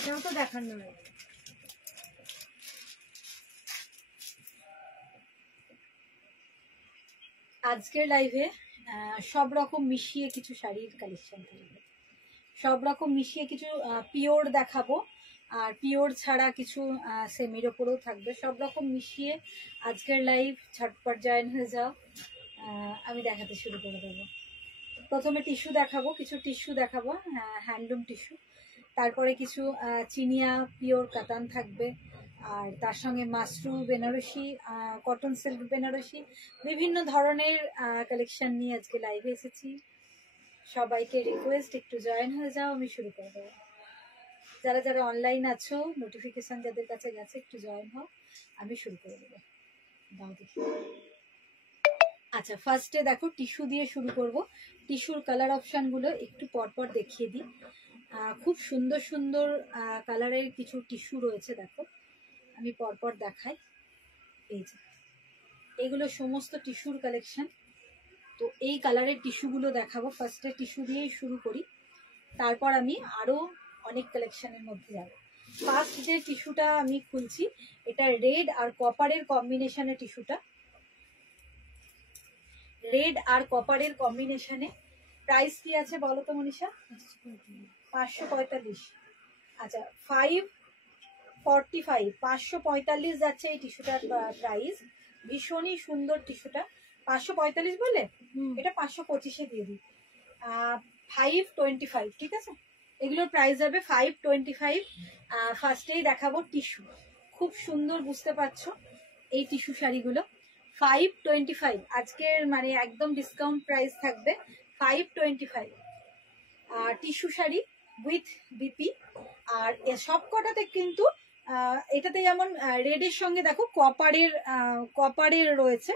এটাও তো দেখানো হয়। আজকের লাইভে সব রকম মিশিয়ে কিছু শাড়ির কালেকশন থাকবে, সব রকম মিশিয়ে কিছু পিওর দেখাবো, আর পিওর ছাড়া কিছু সেমির ওপরেও থাকবে। সব রকম মিশিয়ে আজকের লাইভ ঝটপট জয়েন হয়ে যাও। আমি দেখাতে শুরু করে দেবো। প্রথমে টিস্যু দেখাবো, কিছু টিস্যু দেখাবো, হ্যান্ডলুম টিস্যু। তারপরে কিছু চিনিয়া পিওর কাতান থাকবে, আর তার সঙ্গে মাশরু বেনারসি, কটন সিল্ক বেনারসি, বিভিন্ন ধরনের কালেকশন নিয়ে আজকে লাইভে এসেছি। সবাইকে রিকোয়েস্ট একটু জয়েন হয়ে যাও, আমি শুরু করে দেবো। যারা যারা অনলাইন আছো, নোটিফিকেশন যাদের কাছে গেছে একটু জয়েন হও, আমি শুরু করে দেবো। দাও দেখি। আচ্ছা, ফার্স্টে দেখো টিস্যু দিয়ে শুরু করব। টিস্যুর কালার অপশানগুলো একটু পরপর দেখিয়ে দিই। খুব সুন্দর সুন্দর কালারের কিছু টিস্যু রয়েছে, দেখো আমি পরপর দেখাই। এই যে এগুলো সমস্ত টিস্যুর কালেকশন। তো এই কালারের টিস্যুগুলো দেখাবো। ফার্স্টে টিস্যু দিয়েই শুরু করি, তারপর আমি আরও অনেক কালেকশনের মধ্যে যাব। ফার্স্ট যে টিস্যুটা আমি খুলছি, এটা রেড আর কপারের কম্বিনেশনের টিস্যুটা, রেড আর কপারের কম্বিনেশনে। প্রাইস কি আছে বলো তো মনীষা? 545। আচ্ছা, 545, 545 যাচ্ছে এই টিস্যুটার প্রাইস। ভীষণই সুন্দর টিস্যুটা। 545 বলে এটা 525-এ দিয়ে দিই। 525, ঠিক আছে। এগুলোর প্রাইস হবে 525। ফার্স্টেই দেখাবো টিস্যু, খুব সুন্দর, বুঝতে পারছো এই টিস্যু শাড়িগুলো 525 আজকের মানে একদম ডিসকাউন্ট প্রাইস থাকবে 525। টিস্যু শাড়ি উইথ বিপি। আর সব কটাতে কিন্তু এটাতে যেমন রেডের সঙ্গে দেখো কপারের রয়েছে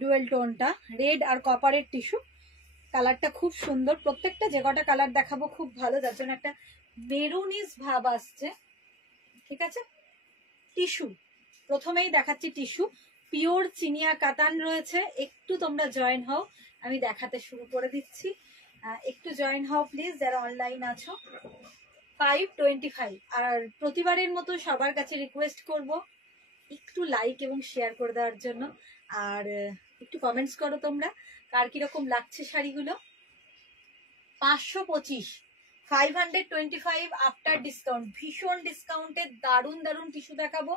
ডুয়েল টোনটা, রেড আর কপারের টিস্যু। কালারটা খুব সুন্দর, প্রত্যেকটা যে কটা কালার দেখাবো খুব ভালো, যার জন্য একটা মেরুনিস ভাব আসছে, ঠিক আছে। টিস্যু প্রথমেই দেখাচ্ছি, টিস্যু পিওর চিনিয়া কাতান রয়েছে। একটু তোমরা জয়েন হও, আমি দেখাতে শুরু করে দিচ্ছি। একটু জয়েন হও প্লিজ যারা অনলাইন আছো। 525। আর প্রতিবারের মতো সবার কাছে রিকোয়েস্ট করব একটু লাইক এবং শেয়ার করে দেওয়ার জন্য, আর একটু কমেন্টস করো তোমরা কার কিরকম লাগছে শাড়িগুলো। 525, 525 আফটার ডিসকাউন্ট। ভীষণ ডিসকাউন্টে দারুণ দারুণ টিস্যু দেখাবো,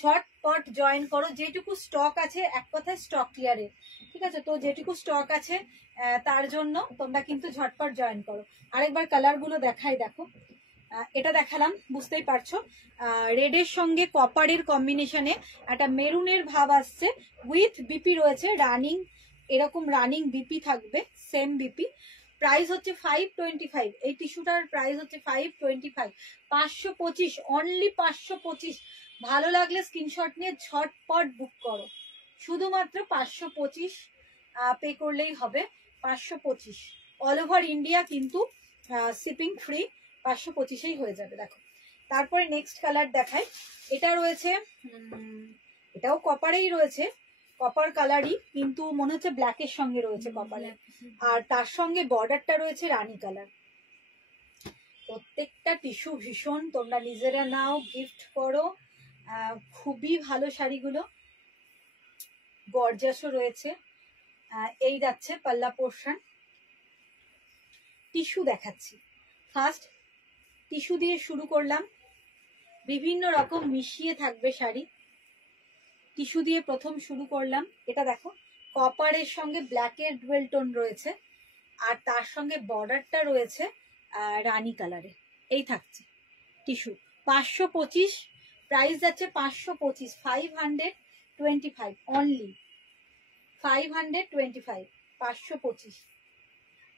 ঝটপট জয়েন করো। যেটুকু স্টক আছে, এক কথায় স্টক ক্লিয়ারের, ঠিক আছে। তো যেটুকু স্টক আছে তার জন্য তোমরা কিন্তু ঝটপট জয়েন করো। আরেকবার কালারগুলো দেখাই, দেখো এটা দেখালাম, বুঝতেই পারছো রেডের সঙ্গে কপারের কম্বিনেশনে একটা মেরুনের ভাব আসছে, উইথ বিপি রয়েছে রানিং, এরকম রানিং বিপি থাকবে, সেম বিপি। প্রাইস হচ্ছে 525। এই টিস্যুটার প্রাইস হচ্ছে 525, 525, অনলি 525। ভালো লাগলে স্ক্রিনশট নিয়ে ঝটপট বুক করো, শুধুমাত্র 525 পে করলেই হবে। 525 অল ওভার ইন্ডিয়া, কিন্তু শিপিং ফ্রি, 525-এই হয়ে যাবে। দেখো তারপরে নেক্সট কালার দেখাই। এটা রয়েছে, এটাও কপারেই রয়েছে, কপার কালারই, কিন্তু মনে হচ্ছে ব্ল্যাকের সঙ্গে রয়েছে কপারের, আর তার সঙ্গে বর্ডারটা রয়েছে রানী কালার। প্রত্যেকটা টিস্যু ভীষণ, তোমরা নিজেরা নাও, গিফট করো। খুবই ভালো শাড়িগুলো, গর্জাসও রয়েছে। এই যাচ্ছে পাল্লা পোর্শন। টিস্যু দেখাচ্ছি, ফার্স্ট টিস্যু দিয়ে শুরু করলাম, বিভিন্ন রকম মিশিয়ে থাকবে শাড়ি। টিস্যু দিয়ে প্রথম শুরু করলাম। এটা দেখো কপারের সঙ্গে ব্ল্যাকের ডুয়েল টোন রয়েছে, আর তার সঙ্গে বর্ডারটা রয়েছে রানী কালারে। এই থাকছে টিস্যু। 525 প্রাইস যাচ্ছে, 525, 525 অনলি, 525, 525।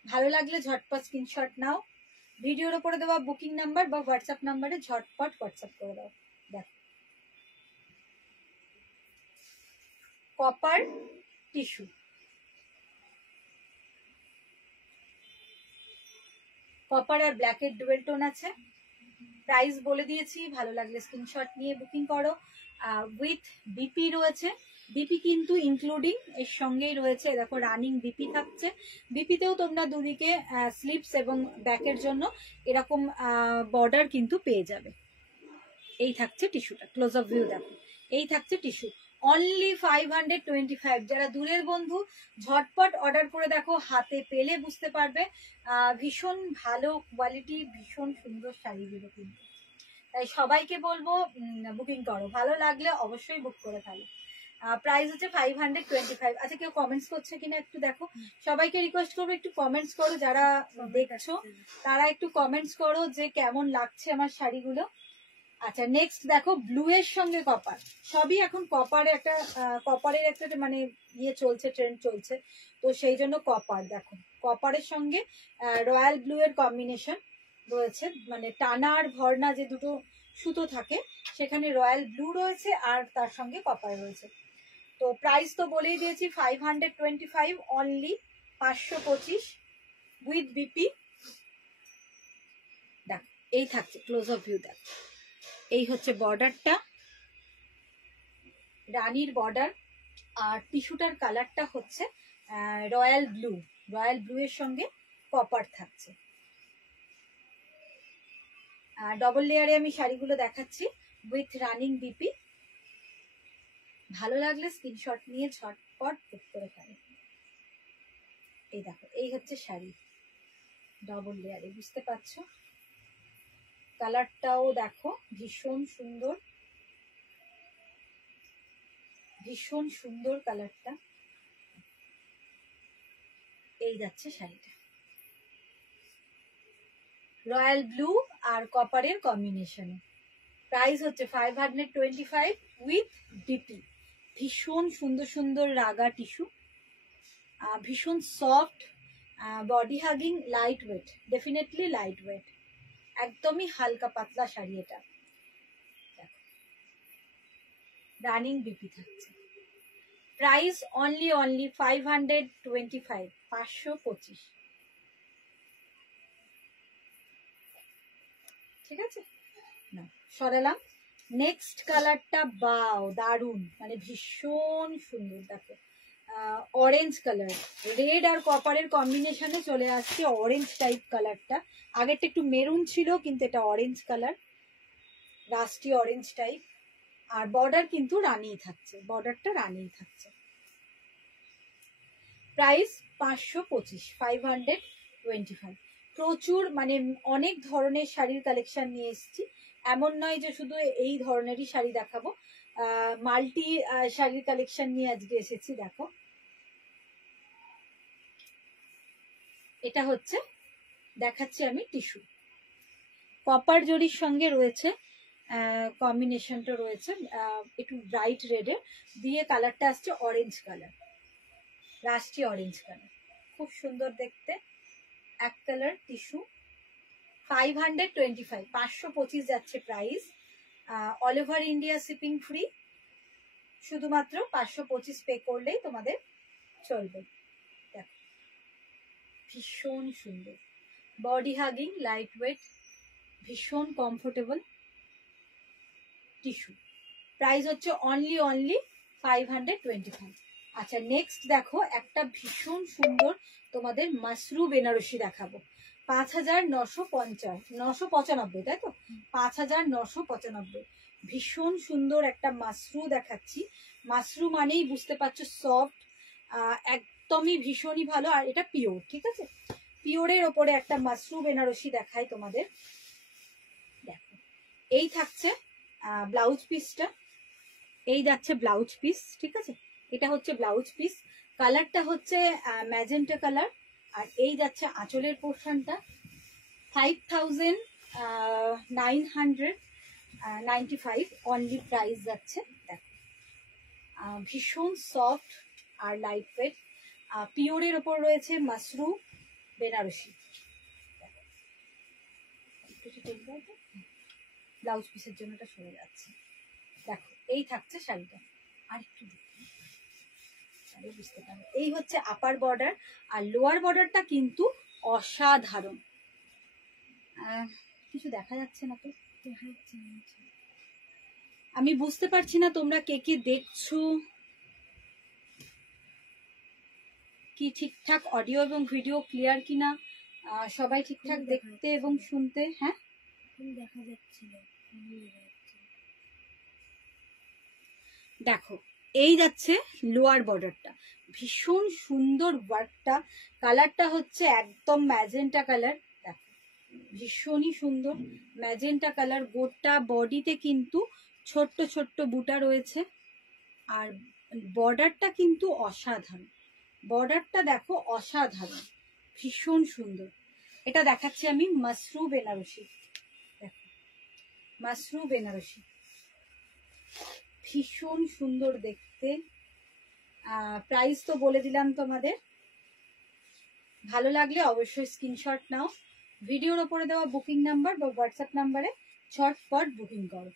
ভালো লাগলে ঝটপট স্ক্রিনশট নাও, ভিডিওর ওপরে দেওয়া বুকিং নাম্বার বা হোয়াটসঅ্যাপ নাম্বারে ঝটপট হোয়াটসঅ্যাপ করে দাও। দেখো কপার টিস্যু, কপার আর ব্ল্যাকের ডুয়েল টোন আছে। প্রাইস বলে দিয়েছি, ভালো লাগলে স্ক্রিনশট নিয়ে বুকিং করো। উইথ বিপি রয়েছে, বিপি কিন্তু ইনক্লুডিং এর সঙ্গেই রয়েছে, দেখো রানিং বিপি থাকছে। বিপিতেও তোমরা দুদিকে স্লিপস এবং ব্যাকের জন্য এরকম বর্ডার কিন্তু পেয়ে যাবে। এই থাকছে টিস্যুটা, ক্লোজ আপ ভিউ দেখো, এই থাকছে টিস্যু। অনলি 525। যারা দূরের বন্ধু ঝটপট অর্ডার করে দেখো, হাতে পেলে বুঝতে পারবে ভীষণ ভালো কোয়ালিটি, ভীষণ সুন্দর শাড়িগুলো কিন্তু। তাই সবাইকে বলবো বুকিং করো, ভালো লাগলে অবশ্যই বুক করে ফেলো। প্রাইস হচ্ছে 525। আচ্ছা, কেউ কমেন্টস করছে কিনা একটু দেখো। সবাইকে রিকোয়েস্ট করবো একটু কমেন্টস করো, যারা দেখছো তারা একটু কমেন্টস করো যে কেমন লাগছে আমার শাড়িগুলো। আচ্ছা, নেক্সট দেখো ব্লু এর সঙ্গে কপার, সবই এখন কপারের একটা মানে চলছে, ট্রেন্ড চলছে, তো সেই জন্য কপার দেখো, কপারের সঙ্গে রয়্যাল ব্লু এর কম্বিনেশন রয়েছে, মানে টানা আর ভরনা যে দুটো সুতো থাকে সেখানে রয়্যাল ব্লু রয়েছে আর তার সঙ্গে কপার রয়েছে। তো প্রাইস তো বলেই দিয়েছি 525 অনলি, 525 উইথ বিপি। দেখ এই থাকছে ক্লোজ অফ ভিউ, দেখ এই হচ্ছে বর্ডারটা, রানীর বর্ডার, আর টিস্যুটার কালারটা হচ্ছে রয়্যাল ব্লু, রয়্যাল ব্লু এর সঙ্গে কপার থাকছে। ডবল লেয়ারে আমি শাড়িগুলো দেখাচ্ছি উইথ রানিং বিপি। ভালো লাগলে স্ক্রিনশট নিয়ে ঝটপট বুক করে ফেলো। এই দেখো, এই হচ্ছে শাড়ি ডবল লেয়ারে, বুঝতে পারছো? কালারটাও দেখো ভীষণ সুন্দর, ভীষণ সুন্দর কালারটা। এই যাচ্ছে শাড়িটা, রয়্যাল ব্লু আর কপারের কম্বিনেশনে। প্রাইস হচ্ছে 525 উইথ ডিপি। ভীষণ সুন্দর সুন্দর রাগা টিস্যু, ভীষণ soft, body hugging, light weight, definitely light weight, একদমই হালকা পাতলা শাড়ি এটা। রানিং বিপি থাকছে। Price only 525, 525। ঠিক আছে, না সরালাম। নেক্সট কালারটা বাও দারুন, মানে ভীষণ সুন্দর, দেখো অরেঞ্জ কালার, রেড আর কপারের কম্বিনেশনে চলে আসছে অরেঞ্জ টাইপ কালারটা। আগেরটা একটু মেরুন ছিল, কিন্তু এটা orange colour, rusty orange type. আর বর্ডার কিন্তু রানিই থাকছে, বর্ডারটা রানিই থাকছে। প্রাইস 525, 525। প্রচুর, মানে অনেক ধরনের শাড়ির কালেকশন নিয়ে এসেছি, এমন নয় যে শুধু এই ধরনেরই শাড়ি দেখাবো, মাল্টি শাড়ির কালেকশন নিয়ে আজকে এসেছি। দেখো এটা হচ্ছে, দেখাচ্ছি আমি টিস্যু, কপার জরির সঙ্গে রয়েছে কম্বিনেশনটা রয়েছে একটু ব্রাইট রেডের দিয়ে, কালারটা আসছে orange colour, rusty orange colour, খুব সুন্দর দেখতে। এক কালার টিস্যু, 525, 525 যাচ্ছে price. All over India shipping free, শুধুমাত্র 525 পে করলেই তোমাদের চলবে। দেখো ভীষণ সুন্দর, বডি হাগিং, লাইট ওয়েট, ভীষণ কমফোর্টেবল টিস্যু। প্রাইস হচ্ছে অনলি 525। আচ্ছা, নেক্সট দেখো একটা ভীষণ সুন্দর তোমাদের মাসরু বেনারসি দেখাবো, 5995, তাই তো, 5995। ভীষণ সুন্দর একটা মাসরু দেখাচ্ছি। মাসরু মানেই বুঝতে পারছো সফট, একদমই ভীষণই ভালো, আর এটা পিওর, ঠিক আছে, পিওরের ওপরে একটা মাসরু বেনারসি দেখাই তোমাদের। দেখো এই থাকছে ব্লাউজ পিসটা, এই যাচ্ছে ব্লাউজ পিস, ঠিক আছে, এটা হচ্ছে ব্লাউজ পিস, কালারটা হচ্ছে ম্যাজেন্টা কালার, আর এই যাচ্ছে আঁচলের পোর্শনটা। 5995 অনলি প্রাইস যাচ্ছে। দেখো ভীষণ সফট আর লাইট ওয়েট, পিওরের ওপর রয়েছে মাসরু বেনারসি। ব্লাউজ পিসের জন্য এটা সরে যাচ্ছে। দেখো এই থাকছে শাড়িটা, আর একটু বুঝতে পারো, এই হচ্ছে আপার বর্ডার, আর লোয়ার বর্ডারটা কিন্তু অসাধারণ। কিছু দেখা যাচ্ছে না তো, আমি বুঝতে পারছি না তোমরা কে কে দেখছো কি ঠিকঠাক অডিও এবং ভিডিও ক্লিয়ার কিনা, সবাই ঠিকঠাক দেখতে এবং শুনতে? হ্যাঁ, দেখা যাচ্ছে। দেখো এই যাচ্ছে লোয়ার বর্ডারটা, ভীষণ সুন্দর ওয়ার্কটা, কালারটা হচ্ছে একদম ম্যাজেন্টা কালার। দেখো ভীষণই সুন্দর ম্যাজেন্টা কালার। গোটা বডিতে কিন্তু ছোট্ট ছোট্ট বুটা রয়েছে, আর বর্ডারটা কিন্তু অসাধারণ। বর্ডারটা দেখো অসাধারণ, ভীষণ সুন্দর। এটা দেখাচ্ছি আমি মাসরু বেনারসি। দেখো মাসরু বেনারসি, ভীষণ সুন্দর দেখতে। প্রাইস তো বলে দিলাম তোমাদের। ভালো লাগলে অবশ্যই স্ক্রিনশট নাও, ভিডিওর ওপরে দেওয়া বুকিং নাম্বার বা হোয়াটসঅ্যাপ নাম্বারে ঝটপট বুকিং করো।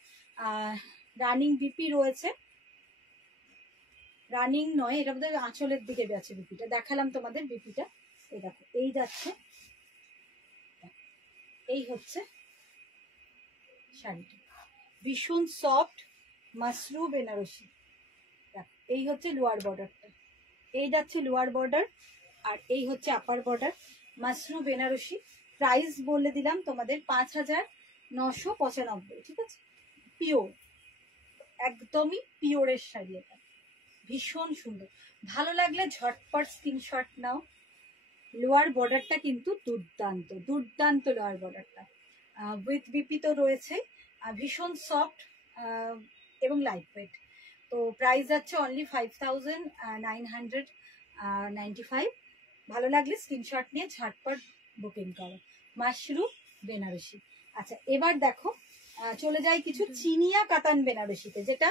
রানিং বিপি রয়েছে, রানিং নয়, এটা বোধহয় আঁচলের দিকে যাচ্ছে বিপিটা। দেখালাম তোমাদের বিপিটা, এই দেখো এই যাচ্ছে, এই হচ্ছে শাড়িটা, ভীষণ সফট মাসরু বেনারসি। এই হচ্ছে লোয়ার বর্ডারটা, এই যাচ্ছে লোয়ার বর্ডার, আর এই হচ্ছে আপার বর্ডার। মাসরু বেনারসি, প্রাইস বলে দিলাম তোমাদের 5,995। ঠিক আছে, পিওর, একদমই পিওরের শাড়ি এটা, ভীষণ সুন্দর। ভালো লাগলে ঝটপট স্ক্রিনশট নাও। লোয়ার বর্ডারটা কিন্তু দুর্দান্ত, দুর্দান্ত লোয়ার বর্ডারটা, উইথ বিপি তো রয়েছে, ভীষণ সফট এবং লাইট ওয়েট। তো প্রাইস যাচ্ছে অনলি 5,995। ভালো লাগলে স্ক্রিনশট নিয়ে ঝটপট বুকিং করো। মাশরু বেনারসি। আচ্ছা এবার দেখো চলে যায় কিছু চিনিয়া কাতান বেনারসিতে, যেটা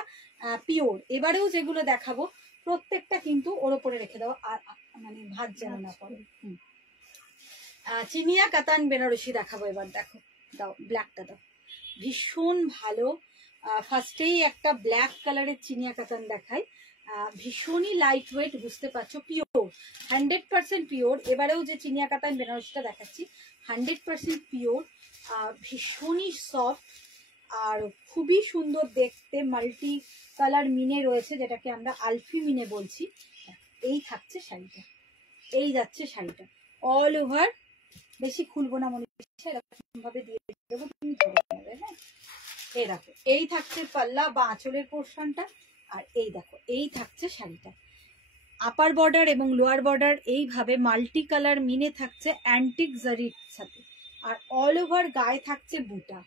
পিওর। এবারেও যেগুলো দেখাবো প্রত্যেকটা কিন্তু ওর ওপরে রেখে দাও, আর মানে ভাত যেন না পড়ে। চিনিয়া কাতান বেনারসি দেখাবো এবার। দেখো দাও, ব্ল্যাকটা দাও, ভীষণ ভালো। ফার্স্টেই একটা ব্ল্যাক কালারের চিনিয়া কাতান দেখাই, ভীষণই লাইট ওয়েট, বুঝতে পারছো, পিওর, 100% পিওর। এবারেও যে চিনিয়া কাতান বেনারসিটা দেখাচ্ছি 100% পিওর, ভীষণই সফট আর খুবই সুন্দর দেখতে। মাল্টি কালার মিনে রয়েছে, যেটাকে আমরা আলফি মিনে বলছি। এই থাকছে শাড়িটা, এই যাচ্ছে শাড়িটা অল ওভার। বেশি খুলবো না মনে হচ্ছে, এরকম ভাবে দিয়ে দেবো, তুমি ধরে নেবে। হ্যাঁ, এই দেখো এই থাকছে পাল্লা বা আঁচলের পোর্শনটা, আর এই দেখো এই থাকছে শাড়িটা। আপার বর্ডার এবং লোয়ার বর্ডার এইভাবে মাল্টি কালার মিনে থাকছে অ্যান্টিক জারির সাথে, আর অল ওভার গায়ে থাকছে বুটা,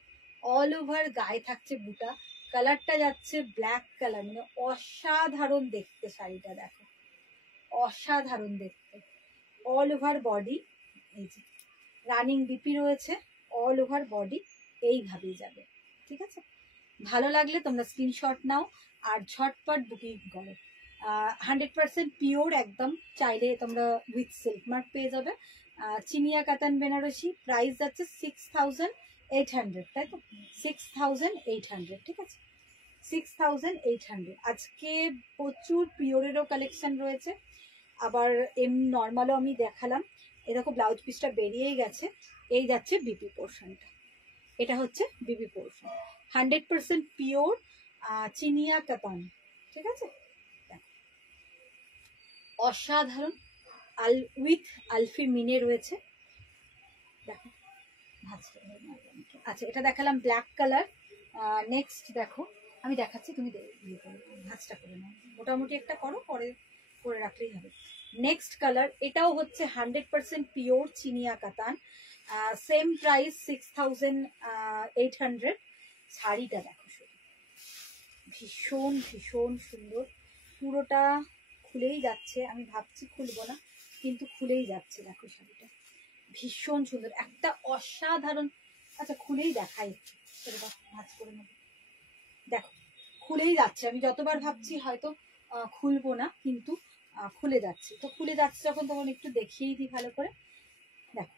অল ওভার গায়ে থাকছে বুটা। কালারটা যাচ্ছে ব্ল্যাক কালার, মানে অসাধারণ দেখতে শাড়িটা। দেখো অসাধারণ দেখতে, অল ওভার বডি, এই যে রানিং বিপি রয়েছে, অল ওভার বডি এইভাবেই যাবে। ঠিক আছে, ভালো লাগলে তোমরা স্ক্রিনশট নাও আর ঝটপট বুকিং করো। 100% পিওর একদম, চাইলে তোমরা উইথ সিল্ক মার্ক পেয়ে যাবে। চিনিয়া কাতান বেনারসি, প্রাইস যাচ্ছে 6,800, তাই তো, 6,800। ঠিক আছে, 6,800। আজকে প্রচুর পিওরেরও কালেকশন রয়েছে, আবার এমনি নর্মালও আমি দেখালাম। এরকম ব্লাউজ পিসটা বেরিয়েই গেছে। এই যাচ্ছে বিপি পোর্শনটা, এটা হচ্ছে বিপি পোর্শন, 100% পিওর চিনিয়া কাতান। ঠিক আছে, অসাধারণ, উইথ আলফি মিনে রয়েছে। দেখো আচ্ছা এটা দেখালাম ব্ল্যাক কালার। নেক্সট দেখো, আমি দেখাচ্ছি, তুমি ভাঁজটা করে নাও, মোটামুটি একটা করো, পরে করে রাখলেই হবে। নেক্সট কালার, এটাও হচ্ছে 100% পিওর চিনিয়া কাতান, সেম প্রাইস 6,800। শাড়িটা দেখো শুধু, ভীষণ ভীষণ সুন্দর, পুরোটা খুলেই যাচ্ছে। আমি ভাবছি খুলবো না, কিন্তু খুলেই যাচ্ছে। দেখো শাড়িটা ভীষণ সুন্দর, একটা অসাধারণ। আচ্ছা খুলেই দেখাই, ভাঁজ করে নেবো। দেখো খুলেই যাচ্ছে, আমি যতবার ভাবছি হয়তো খুলবো না, কিন্তু খুলে যাচ্ছে। তো খুলে যাচ্ছে যখন, তখন একটু দেখিয়েই দিই ভালো করে। দেখো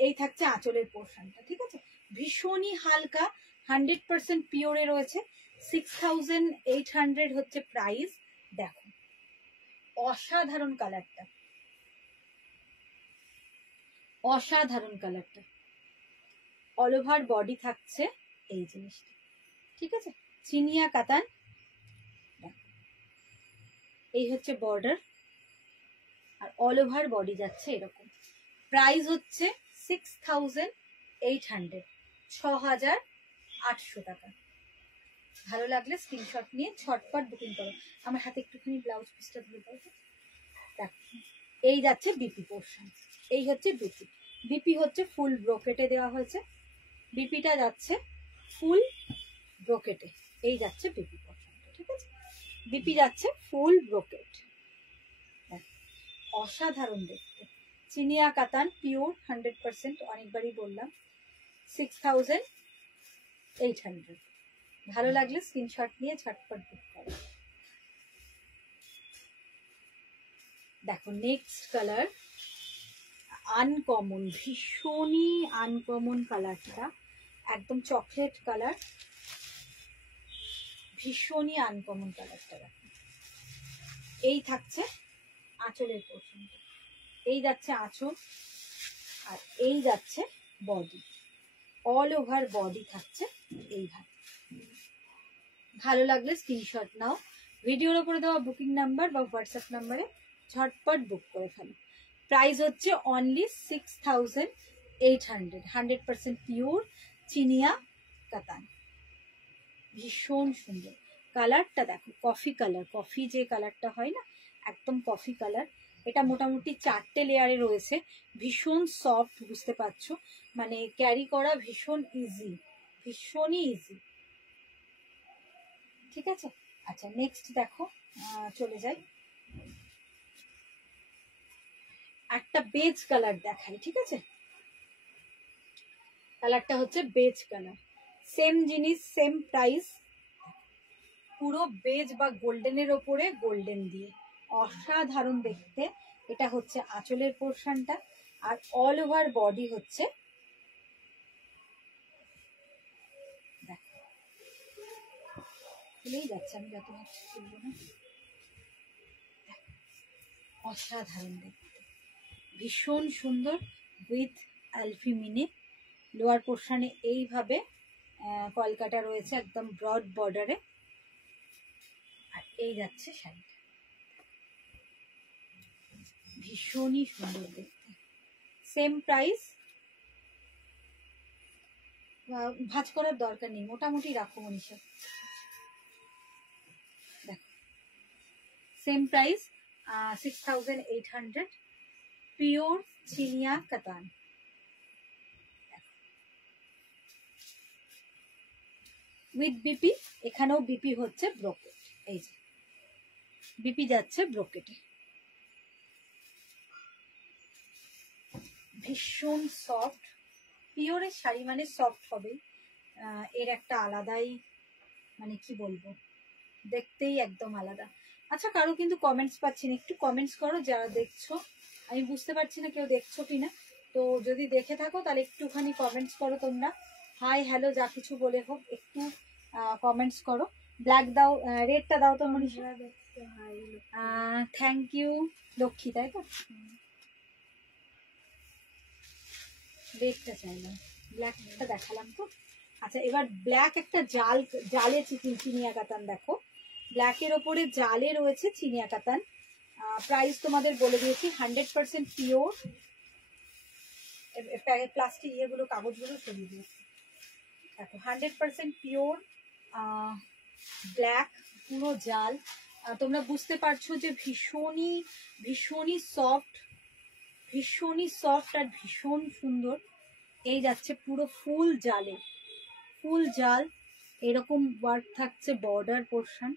এই থাকছে আঁচলের পোর্শনটা। ঠিক আছে, ভীষণই হালকা, 100% পিওরে রয়েছে, 6,800 হচ্ছে প্রাইস। দেখো অসাধারণ কালারটা, অসাধারণ কালারটা, অল ওভার বডি থাকছে এই জিনিসটা। ঠিক আছে, চিনিয়া কাতান, এই হচ্ছে বর্ডার, আর অল ওভার বডি যাচ্ছে এরকম। প্রাইস হচ্ছে 6800, 6800 টাকা। ভালো লাগলে স্ক্রিনশট নিয়ে ঝটপট বুকিং করো। আমার হাতে একটুখানি ব্লাউজ পিসটা ধরে দাও। এই যাচ্ছে বিপি পোর্শন, এই হচ্ছে বিপি। বিপি হচ্ছে ফুল ব্রোকেটে দেওয়া হয়েছে, বিপিটা যাচ্ছে ফুল ব্রোকেটে, এই যাচ্ছে বিপি পোর্শনটা, ঠিক আছে? বিপি যাচ্ছে ফুল ব্রোকেট, অসাধারণ দেখতে। চিনিয়া কাতান পিওর 100%, অনেকবারই বললাম। 6800। ভালো লাগলে স্ক্রিনশট নিয়ে ঝটপট বুক করো। দেখো নেক্সট কালার, আনকমন, ভীষণই আনকমন কালারটা, একদম চকলেট কালার, ভীষণই আনকমন কালারটা। দেখো এই থাকছে আঁচলের পোর্শনটা, এই যাচ্ছে আঁচল, আর এই যাচ্ছে বডি, অল ওভার বডি থাকছে এইভাবে। ভালো লাগলে স্ক্রিনশট নাও, ভিডিওর উপরে দেওয়া বুকিং নাম্বার বা হোয়াটসঅ্যাপ নাম্বারে ঝটপট বুক করে ফেলো। প্রাইস হচ্ছে অনলি 6800, 100% পিওর চিনিয়া কাতান। ভীষণ সুন্দর কালারটা, দেখো কফি কালার, কফি যে কালারটা হয় না, একদম কফি কালার। এটা মোটামুটি 4টে লেয়ারে রয়েছে, ভীষণ সফট, বুঝতে পারছো, মানে ক্যারি করা ভীষণ ইজি, ভীষণই ইজি, ঠিক আছে? আচ্ছা নেক্সট দেখো, চলে যাই, একটা বেজ কালার দেখাই, ঠিক আছে? কালারটা হচ্ছে বেজ কালার, সেম জিনিস সেম প্রাইস, পুরো বেজ বা গোল্ডেনের ওপরে গোল্ডেন দিয়ে, অসাধারণ দেখতে। এটা হচ্ছে আঁচলের পোর্শনটা, আর অল ওভার বডি হচ্ছে, খুলেই যাচ্ছে, আমি যত ভাবছি খুলবো না। অসাধারণ দেখতে, ভীষণ সুন্দর, উইথ আলফি মিনি। লোয়ার পোর্শনে এইভাবে কলকাটা রয়েছে একদম ব্রড বর্ডারে, আর এই যাচ্ছে শাড়িটা, ভীষণই সুন্দর দেখতে। সেম প্রাইস, ভাঁজ করার দরকার নেই, মোটামুটি রাখো মনীষা। দেখো সেম প্রাইস 6800, পিওর চিনিয়া কাতান। উইথ বিপি, এখানেও বিপি হচ্ছে ব্রোকেট, এই যে বিপি যাচ্ছে ব্রোকেটে, ভীষণ সফট। পিওরের শাড়ি মানে সফট হবে, এর একটা আলাদাই, মানে কি বলবো, দেখতেই একদম আলাদা। আচ্ছা কারো কিন্তু কমেন্টস পাচ্ছি না, একটু কমেন্টস করো যারা দেখছো, আমি বুঝতে পারছি না কেউ দেখছো কিনা। তো যদি দেখে থাকো তাহলে একটুখানি কমেন্টস করো তোমরা, হাই হ্যালো যা কিছু বলে হোক, একটু কমেন্টস করো। ব্ল্যাক দাও, রেডটা দাও তো মনীষা। থ্যাংক ইউ লক্ষ্মী, তাই তো? রেডটা চাইলাম, ব্ল্যাকটা দেখালাম তো। আচ্ছা এবার ব্ল্যাক একটা জালে চিনিয়া কাতান, দেখো ব্ল্যাকের ওপরে জালে রয়েছে চিনিয়া কাতান। প্রাইস তোমাদের বলে দিয়েছি, 100% পিওর। প্লাস্টিক ইয়েগুলো, কাগজগুলো সরিয়ে দিয়েছি, দেখো 100% পিওর ব্ল্যাক, পুরো জাল। তোমরা বুঝতে পারছো যে ভীষণই ভীষণই সফট, ভীষণই সফট আর ভীষণ সুন্দর। এই যাচ্ছে পুরো ফুল জালে, ফুল জাল, এরকম ওয়ার্ক থাকছে বর্ডার পোর্শন,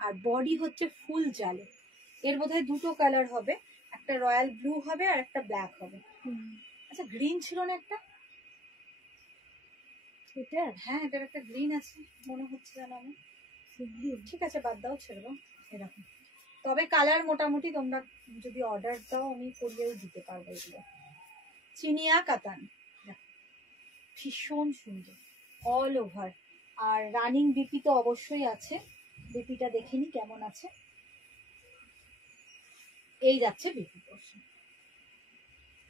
আর বডি হচ্ছে ফুল জালে। এর বোধহয় দুটো কালার হবে, একটা রয়্যাল ব্লু হবে আর একটা ব্ল্যাক হবে। আচ্ছা গ্রিন ছিল না একটা, এটা হ্যাঁ এটার একটা গ্রিন আছে মনে হচ্ছে, জানো আমি, ঠিক আছে বাদ দাও, ছেড়ে দাও, এরকম। তবে কালার মোটামুটি তোমরা যদি অর্ডার দাও আমি করিয়েও দিতে পারবো এগুলো। চিনিয়া কাতান, ভীষণ সুন্দর অল ওভার, আর রানিং বিপি তো অবশ্যই আছে, বিপিটা দেখিনি কেমন আছে। এই যাচ্ছে বিপি পোর্শন,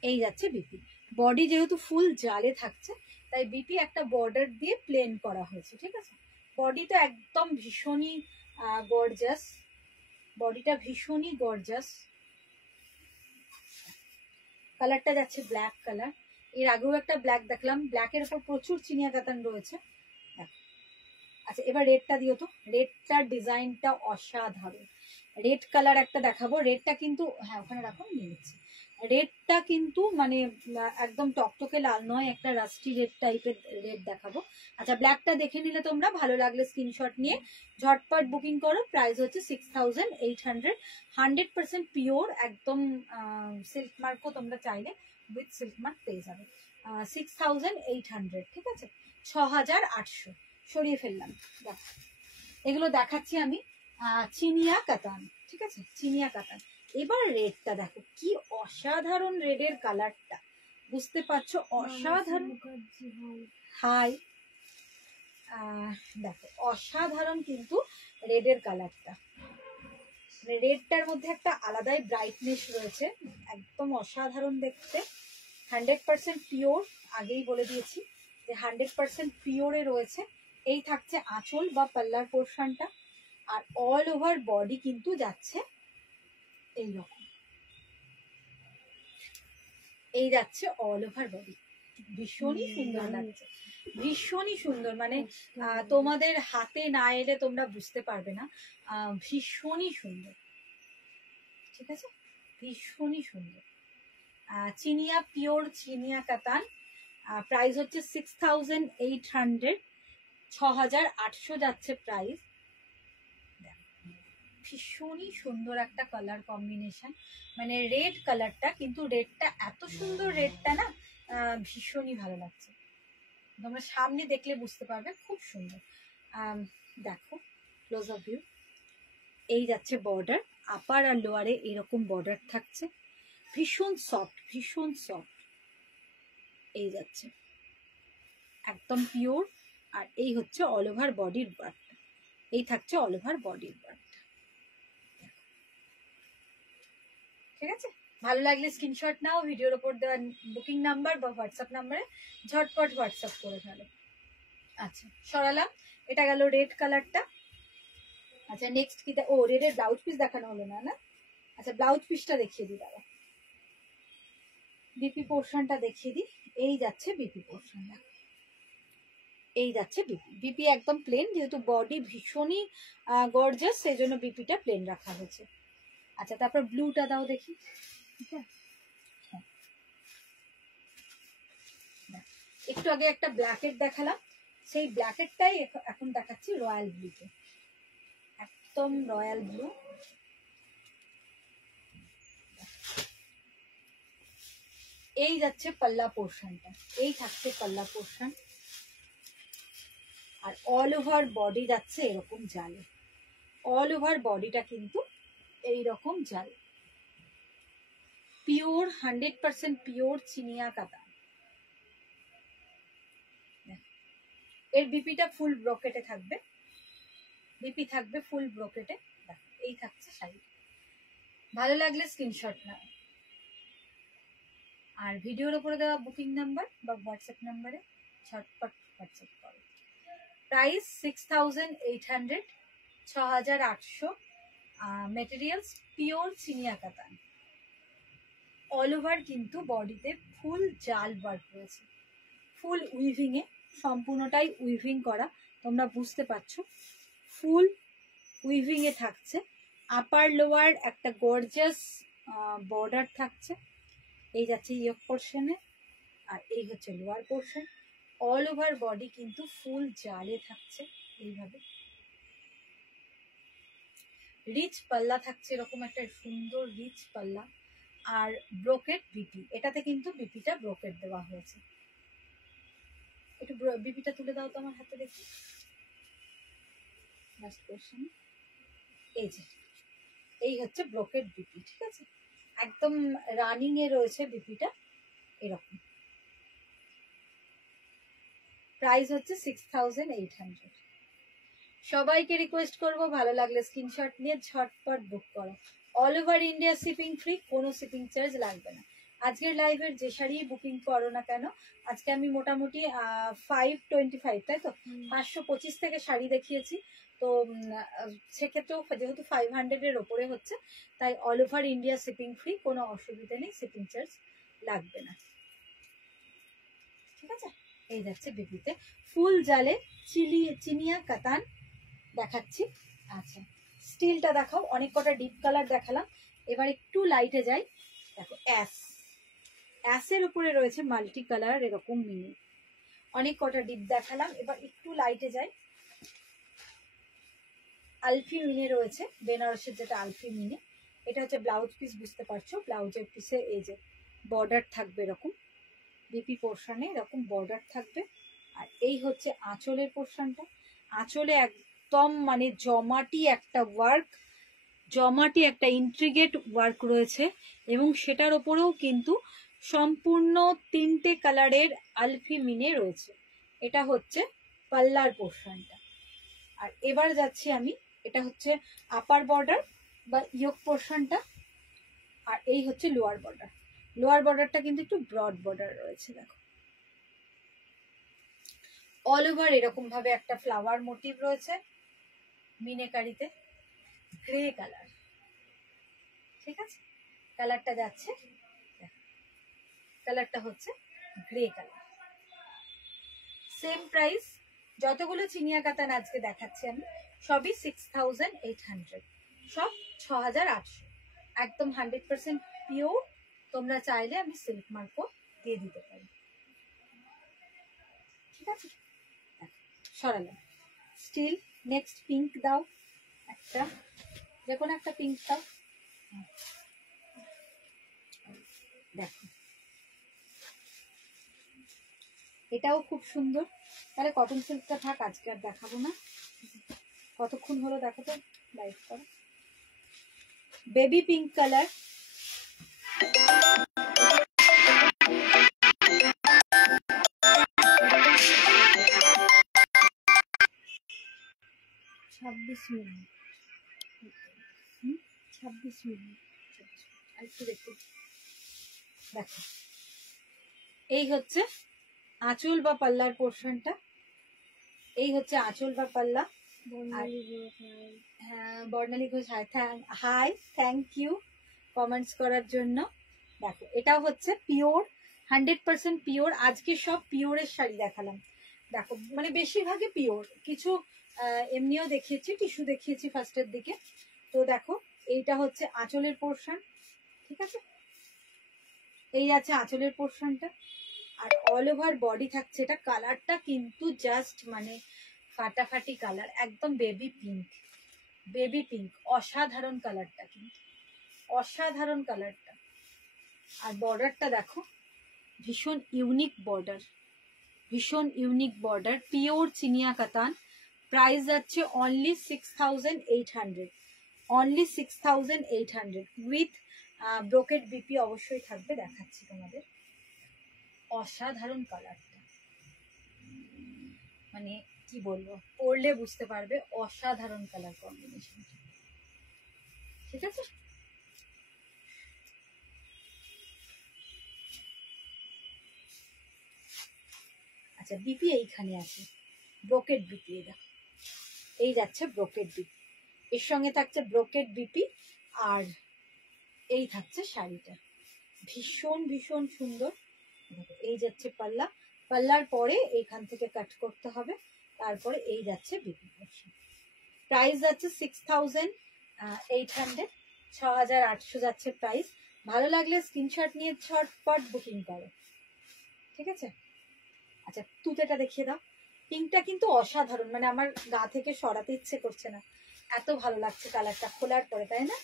এই যাচ্ছে বিপি। বডি যেহেতু ফুল জালে থাকছে তাই বিপি একটা বর্ডার দিয়ে প্লেন করা হয়েছে, ঠিক আছে? বডিটা একদম ভীষণই গর্জাস, বডিটা ভীষণই গর্জাস, কালারটা যাচ্ছে ব্ল্যাক কালার। এর আগেও একটা ব্ল্যাক দেখলাম, ব্ল্যাকের উপর প্রচুর চিনিয়া কাতান রয়েছে। আচ্ছা এবার রেডটা দিও তো, রেডটার ডিজাইনটা অসাধারণ। রেড কালার একটা দেখাবো, রেডটা কিন্তু হ্যাঁ ওখানে রাখো, নিয়ে নিচ্ছি। রেডটা কিন্তু মানে একদম টকটকে লাল নয়, একটা রাস্টি রেড টাইপের রেড দেখাবো। আচ্ছা ব্ল্যাকটা দেখে নিলে তোমরা, ভালো লাগলে স্ক্রিনশট নিয়ে ঝটপট বুকিং করো। প্রাইস হচ্ছে 6800, 100% পিওর, একদম সিল্ক মার্কও তোমরা চাইলে উইথ সিল্ক মার্ক পেয়ে যাবে। 6800, ঠিক আছে, 6800 সরিয়ে ফেললাম। দেখো এগুলো দেখাচ্ছি আমি চিনিয়া কাতান, ঠিক আছে, চিনিয়া কাতান। এবার রেডটা দেখো কি অসাধারণ, রেডের কালারটা বুঝতে পারছো, অসাধারণ। হাই, দেখো অসাধারণ কিন্তু রেডের কালারটা, রেডটার মধ্যে একটা আলাদাই ব্রাইটনেস রয়েছে, একদম অসাধারণ দেখতে। 100% পিওর, আগেই বলে দিয়েছি যে 100% পিওরে রয়েছে। এই থাকছে আঁচল বা পাল্লার পোর্শনটা, আর অল ওভার বডি কিন্তু যাচ্ছে এইরকম, এই যাচ্ছে অল ওভার বডি। ভীষণই সুন্দর লাগছে, ভীষণই সুন্দর, মানে তোমাদের হাতে না এলে তোমরা বুঝতে পারবে না, ভীষণই সুন্দর, ঠিক আছে, ভীষণই সুন্দর। চিনিয়া পিওর চিনিয়া কাতান, প্রাইস হচ্ছে 6800, 6800 যাচ্ছে প্রাইস। ভীষণই সুন্দর একটা কালার কম্বিনেশন, মানে রেড কালারটা, কিন্তু রেডটা এত সুন্দর, রেডটা না ভীষণই ভালো লাগছে, তোমরা সামনে দেখলে বুঝতে পারবে, খুব সুন্দর। দেখো ক্লোজ আপ ভিউ, এই যাচ্ছে বর্ডার, আপার আর লোয়ারে এরকম বর্ডার থাকছে, ভীষণ সফট, ভীষণ সফট, এই যাচ্ছে একদম পিওর। আর এই হচ্ছে অল ওভার বডির পার্টটা, এই থাকছে অল ওভার বডির পার্টটা, ঠিক আছে। ভালো লাগলে স্ক্রিনশট নাও, ভিডিওর ওপর দেওয়া বুকিং নাম্বার বা হোয়াটসঅ্যাপ নাম্বারে ঝটপট হোয়াটসঅ্যাপ করে ফেলো। আচ্ছা সরালাম, এটা গেল রেড কালারটা। আচ্ছা নেক্সট কি, ও রেডের ব্লাউজ পিস দেখানো হলো না, না আচ্ছা ব্লাউজ পিসটা দেখিয়ে দিই, দাঁড়া বিপি পোর্শনটা দেখিয়ে দিই। এই যাচ্ছে বিপি পোর্শনটা, এই যাচ্ছে বিপি, বিপি একদম প্লেন, যেহেতু বডি ভীষণই গর্জাস সেই জন্য বিপিটা প্লেন রাখা হয়েছে। আচ্ছা তারপর ব্লুটা দাও দেখি, ঠিক আছে। একটু আগে একটা ব্ল্যাকেট দেখালাম, সেই ব্ল্যাকেটটাই এখন দেখাচ্ছি রয়্যাল ব্লুতে, একদম রয়্যাল ব্লু। এই যাচ্ছে পাল্লা পোর্শনটা, এই থাকছে পাল্লা পোর্শন, আর অল ওভার বডি যাচ্ছে এরকম জালে, অল ওভার বডিটা কিন্তু এইরকম জাল, পিওর 100% পিওর চিনিয়া কাতান। এর বিপিটা ফুল ব্রকেটে থাকবে, বিপি থাকবে ফুল ব্রকেটে, এই থাকছে শাড়ি। ভালো লাগলে স্ক্রিনশট নাও, আর ভিডিওর উপরে দেওয়া বুকিং নাম্বার বা হোয়াটসঅ্যাপ নাম্বারে ঝটপট হোয়াটসঅ্যাপ করো। প্রাইস 6800, 6800, মেটেরিয়ালস পিওর চিনিয়া কাতান, অল ওভার কিন্তু বডিতে ফুল জাল ওয়ার্ক রয়েছে, ফুল উইভিং এ, সম্পূর্ণটাই উইভিং করা, তোমরা বুঝতে পারছো, ফুল উইভিং এ থাকছে, আপার লোয়ার একটা গর্জাস বর্ডার থাকছে, এই যাচ্ছে ইয়ক পোর্শনে, আর এই হচ্ছে lower portion, all over body কিন্তু ফুল জালে থাকছে এইভাবে, রিচ পাল্লা থাকছে, এরকম একটা সুন্দর রিচ পাল্লা, আর ব্রোকেট বিপি, এটাতে কিন্তু বিপিটা ব্রোকেট দেওয়া হয়েছে। একটু বিপিটা তুলে দাও তো আমার হাতে দেখি, লাস্ট কোশ্চেন, এই যে এই হচ্ছে ব্রোকেট বিপি, ঠিক আছে, একদম রানিং এ রয়েছে বিপিটা এরকম। প্রাইস হচ্ছে 6800। সবাইকে রিকোয়েস্ট করব, ভালো লাগলে স্ক্রিনশট নিয়ে ঝটপট বুক করো, all over India shipping free, কোনো শিপিং চার্জ লাগবে না। আজকের লাইভের যে শাড়ি বুকিং করো না কেন, আজকে আমি মোটামুটি 525, তাই তো 525 থেকে শাড়ি দেখিয়েছি, তো সেক্ষেত্রেও যেহেতু 500-এর ওপরে হচ্ছে, তাই all over India shipping free, কোনো অসুবিধা নেই, শিপিং চার্জ লাগবে না। ঠিক আছে, এই যাচ্ছে বিপিতে ফুল জালে চিনিয়া কাতান দেখাচ্ছি। আচ্ছা, স্টিলটা দেখাও, অনেক কটা ডিপ কালার দেখালাম, এবার একটু লাইটে যাই। দেখো অ্যাসের উপরে রয়েছে মাল্টি কালার এরকম মিনি, অনেক কটা ডিপ দেখালাম, এবার একটু লাইটে যাই। আলফি মিনে রয়েছে, বেনারসের যেটা আলফি মিনে, এটা হচ্ছে ব্লাউজ পিস, বুঝতে পারছো ব্লাউজের পিসে এই যে বর্ডার থাকবে এরকম, বিপি পোর্শনে এরকম বর্ডার থাকবে। আর এই হচ্ছে আঁচলের পোর্শনটা, আঁচলে একদম মানে জমাটি একটা ওয়ার্ক, জমাটি একটা ইন্ট্রিগেট ওয়ার্ক রয়েছে, এবং সেটার ওপরেও কিন্তু সম্পূর্ণ 3টে কালারের আলফি মিনে রয়েছে। এটা হচ্ছে পাল্লার পোর্শনটা। আর এবার যাচ্ছি আমি, এটা হচ্ছে আপার বর্ডার বা ইয়োক পোর্শনটা, আর এই হচ্ছে লোয়ার বর্ডার। লোয়ার বর্ডারটা কিন্তু একটু ব্রড বর্ডার রয়েছে, দেখো অল ওভার এরকম ভাবে একটা ফ্লাওয়ার মোটিভ রয়েছে মিনেকারিতে, গ্রে কালার। ঠিক আছে, কালারটা যাচ্ছে, কালারটা হচ্ছে গ্রে কালার। সেম প্রাইস, যতগুলো চিনিয়া কাতান আজকে দেখাচ্ছি আমি সবই 6800, সব 6800, একদম 100% পিওর। তোমরা চাইলে আমি সিল্ক মার্কও দিয়ে দিতে পারি। ঠিক আছে, সরালাম। স্টিল নেক্সট পিঙ্ক দাও, একটা যে কোনো একটা পিঙ্ক দাও। দেখো এটাও খুব সুন্দর। তাহলে কটন সিল্কটা থাক, আজকে আর দেখাবো না। কতক্ষণ হলো দেখো তো, লাইট করো। বেবি পিঙ্ক কালার, ছাব্বিশ মিনিট, আর একটু দেখো। দেখো এই হচ্ছে আঁচল বা পাল্লার পোর্শনটা, এই হচ্ছে আঁচল বা পাল্লা। হ্যাঁ, Barnali Ghosh hi, thank you comments করার জন্য। দেখো এটাও হচ্ছে পিওর, 100% পিওর। আজকে সব পিওরের শাড়ি দেখালাম, দেখো মানে বেশিরভাগই পিওর, কিছু এমনিও দেখিয়েছি, টিস্যু দেখিয়েছি ফার্স্টের দিকে। তো দেখো এইটা হচ্ছে আঁচলের পোর্শন। ঠিক আছে, এই আছে আঁচলের পোর্শনটা, আর অল ওভার বডি থাকছে। এটা কালারটা কিন্তু জাস্ট মানে ফাটাফাটি কালার, একদম বেবি পিঙ্ক, বেবি পিঙ্ক, অসাধারণ কালারটা, কিন্তু অসাধারণ কালারটা। আর বর্ডারটা দেখো, ভীষণ ইউনিক বর্ডার, ভীষণ ইউনিক বর্ডার, পিওর চিনিয়া কাতান। প্রাইস যাচ্ছে only 6800, only 6800 with brocade BP অবশ্যই থাকবে, দেখাচ্ছি তোমাদের। অসাধারণ কালারটা, মানে কি বলবো, পরলে বুঝতে পারবে, অসাধারণ কালার কম্বিনেশন। ঠিক আছে, আচ্ছা বিপি এইখানে আছে, ব্রোকেড বিপি, দেখো এই যাচ্ছে ব্রোকেড বিপি, এর সঙ্গে থাকছে ব্রোকেড বিপি, আর এই থাকছে শাড়িটা, ভীষণ ভীষণ সুন্দর। এই যাচ্ছে পাল্লা, পাল্লার পরে এইখান থেকে কাট করতে হবে, তারপরে এই যাচ্ছে বিপি পোর্শন। প্রাইস যাচ্ছে 6800, 6800 যাচ্ছে প্রাইস। ভালো লাগলে স্ক্রিনশট নিয়ে ঝটপট বুকিং করো। ঠিক আছে, আচ্ছা তুতেটা দেখিয়ে দাও। পিঙ্কটা কিন্তু অসাধারণ, মানে আমার গা থেকে সরাতে ইচ্ছে করছে না, এত ভালো লাগছে কালারটা খোলার পরে, তাই না?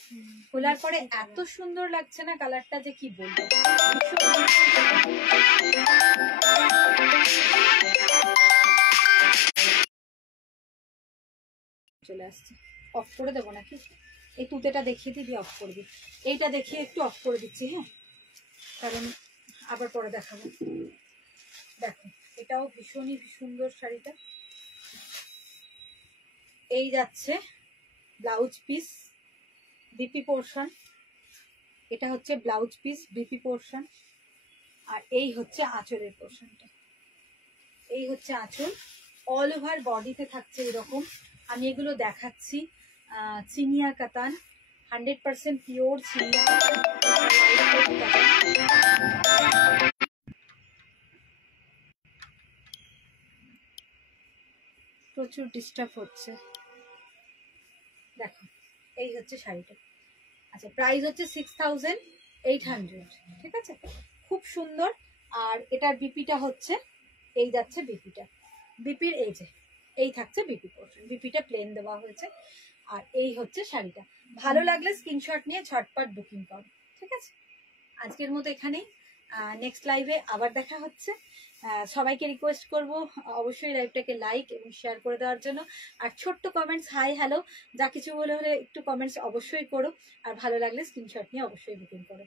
খোলার পরে এত সুন্দর লাগছে না কালারটা, যে কি বলবো। চলে আসছে, অফ করে দেবো নাকি? এই তুতেটা দেখিয়ে দিবি, অফ করবি। এইটা দেখিয়ে একটু অফ করে দিচ্ছি, হ্যাঁ, কারণ আবার পরে দেখাবো। দেখো এটাও ভীষণই সুন্দর শাড়িটা। এই যাচ্ছে ব্লাউজ পিস, বিপি পোর্শন, এটা হচ্ছে ব্লাউজ পিস বিপি পোর্শন, আর এই হচ্ছে আঁচলের পোর্শনটা। এই হচ্ছে আঁচল, অল ওভার বডিতে থাকছে এরকম। আমি এগুলো দেখাচ্ছি চিনিয়া কাতান, 100% পিওর চিনিয়া কাতান। প্রচুর ডিস্টার্ব হচ্ছে। দেখো এই হচ্ছে শাড়িটা। আচ্ছা, প্রাইস হচ্ছে 6800, ঠিক আছে, খুব সুন্দর। আর এটার বিপিটা হচ্ছে এই যাচ্ছে, বিপির এই যে এই থাকছে বিপি পোর্শন, বিপিটা প্লেন দেওয়া হয়েছে। আর এই হচ্ছে শাড়িটা। ভালো লাগলে স্ক্রিনশট নিয়ে ঝটপট বুকিং করো, ঠিক আছে। আজকের মতো এখানেই, নেক্সট লাইভে আবার দেখা হচ্ছে। সবাইকে রিকোয়েস্ট করব অবশ্যই লাইভটাকে লাইক এবং শেয়ার করে দেওয়ার জন্য। আর ছোট্ট কমেন্টস, হাই হ্যালো যা কিছু হলে একটু কমেন্টস অবশ্যই করো। আর ভালো লাগলে স্ক্রিনশট নিয়ে অবশ্যই বুকিং করো।